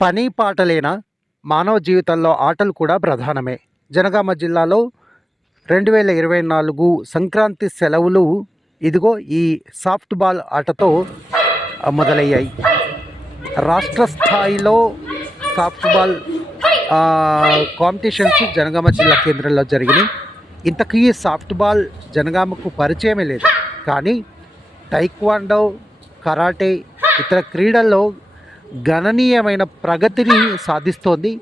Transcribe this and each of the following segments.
పని పాటలేనా? మానవ జీవితంలో ఆటలు కూడా ప్రధానమే. జనగామ జిల్లాలో రెండు వేల ఇరవై నాలుగు సంక్రాంతి సెలవులు ఇదిగో ఈ సాఫ్ట్ బాల్ ఆటతో మొదలయ్యాయి. రాష్ట్ర స్థాయిలో సాఫ్ట్ బాల్ కాంపిటీషన్స్ జనగామ జిల్లా కేంద్రంలో జరిగినాయి. ఇంతకీ సాఫ్ట్ బాల్ జనగామకు పరిచయమే లేదు. కానీ టైక్వాండో కరాటే ఇతర క్రీడల్లో గణనీయమైన ప్రగతిని సాధిస్తోంది.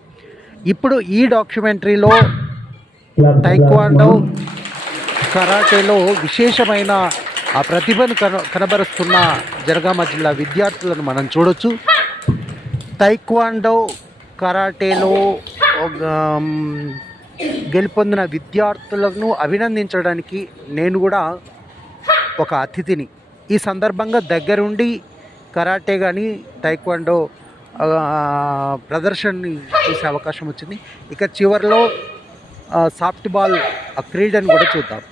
ఇప్పుడు ఈ డాక్యుమెంటరీలో టైక్వాండో కరాటేలో విశేషమైన ఆ ప్రతిభను కన కనబరుస్తున్న జనగామ జిల్లా విద్యార్థులను మనం చూడొచ్చు. టైక్వాండో కరాటేలో గెలుపొందిన విద్యార్థులను అభినందించడానికి నేను కూడా ఒక అతిథిని. ఈ సందర్భంగా దగ్గరుండి కరాటే కానీ టైక్వాండో ప్రదర్శనని చూసే అవకాశం వచ్చింది. ఇక చివరిలో సాఫ్ట్ బాల్ ఆ క్రీడను కూడా చూద్దాం.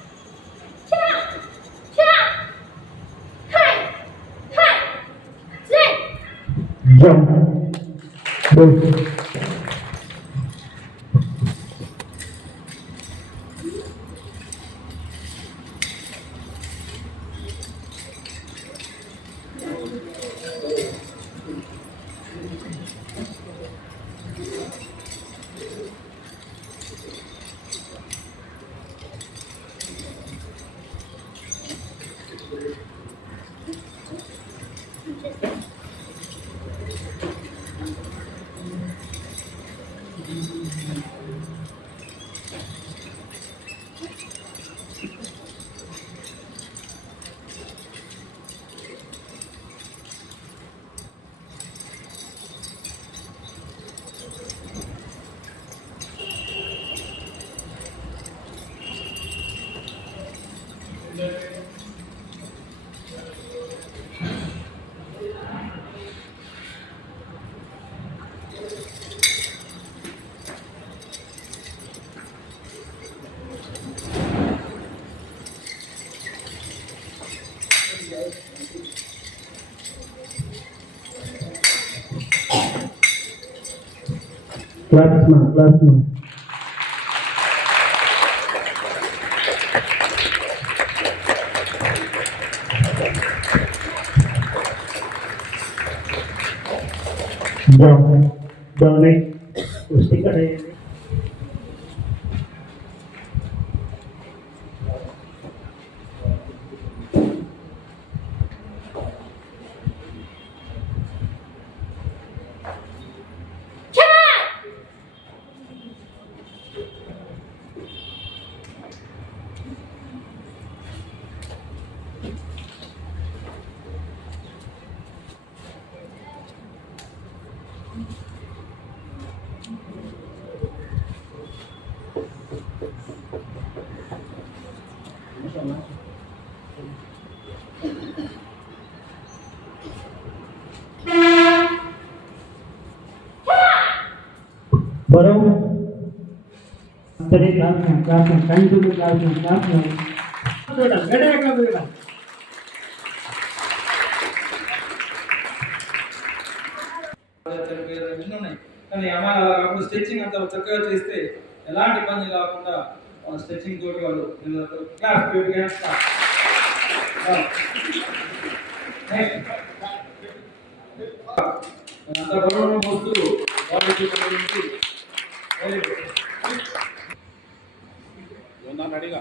Plasma, plasma, jump, donate, kusti ka na yun. కానీ అమ్మాయి స్టిచ్చింగ్ అంతా చక్కగా చేస్తే ఎలాంటి ఇబ్బంది కాకుండా స్ట్రెచ్చింగ్ తోటి వాళ్ళు క్లాస్ అంత బరువును మోస్తూ వాళ్ళకి గురించి వెరీ గుడ్ రెడీగా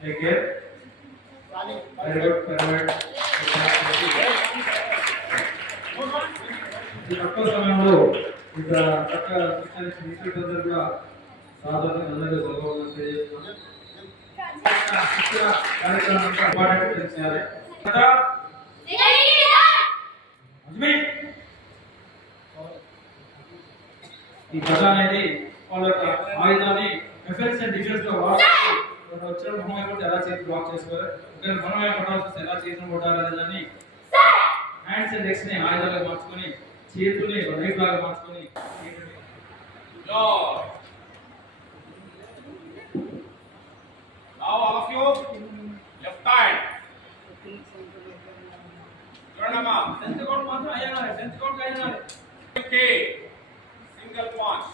take care very good very good ఈ తక్కువ సమయంలో ఇక్కడ చక్కగా శిక్షణ టీచర్స్ అందరూ కూడా సాధారణ అందరికీ సగౌరవంగా తెలియజేస్తున్నాను శిక్షణ కార్యక్రమం అంతా ఇంపార్టెంట్ తెలిసేయాలి కదా అజ్మీ ఈ కథ అనేది వాళ్ళ యొక్క ఆయుధాన్ని డిఫెన్స్ అండ్ డిఫెన్స్లో మనం వచ్చిన మొహం ఎలా చేతి బ్లాక్ చేసుకోవాలి? ఒకవేళ మనం ఏం కొట్టాల్సి ఎలా చేతిని కొట్టాలి అనే దాన్ని హ్యాండ్స్ అండ్ లెగ్స్ని ఆయుధాలుగా మార్చుకొని చేతుల్ని హృదయభాగం మార్చుకొని Now all of you, left hand. Pranama. Sense count मात्र आया ना है, sense count का आया ना है. Okay, single punch.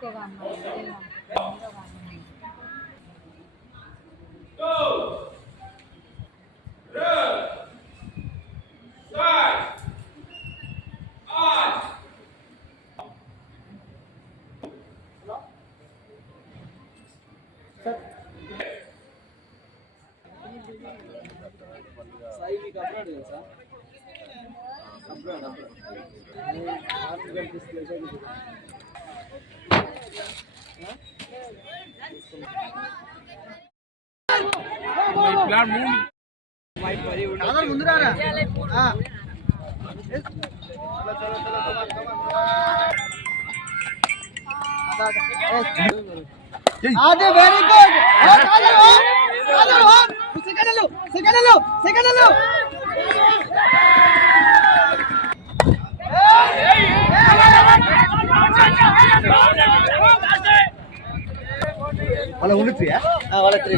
ఇంకొక అమ్మాయి ఇంకొక అమ్మాయి సాయి మీకు అప్లోడ్ తెలుసా అప్లోడ్ అప్లోడ్ అది very good second second second వాళ్ళ ఉండిపోయా వాళ్ళ త్రీ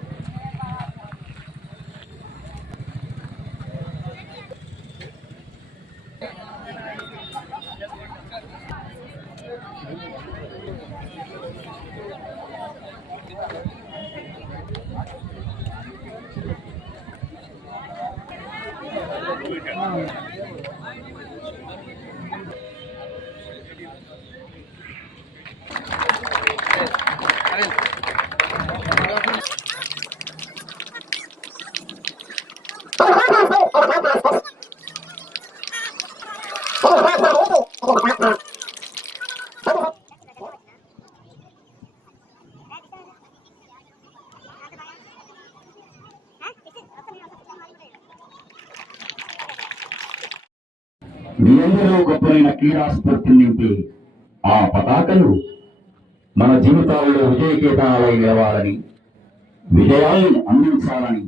అప్లోడ్ తెలుసా నింపి ఆ పతాకలు మన జీవితాల్లో విజయకేతనాలై నిలవాలని విజయాలను అందించాలని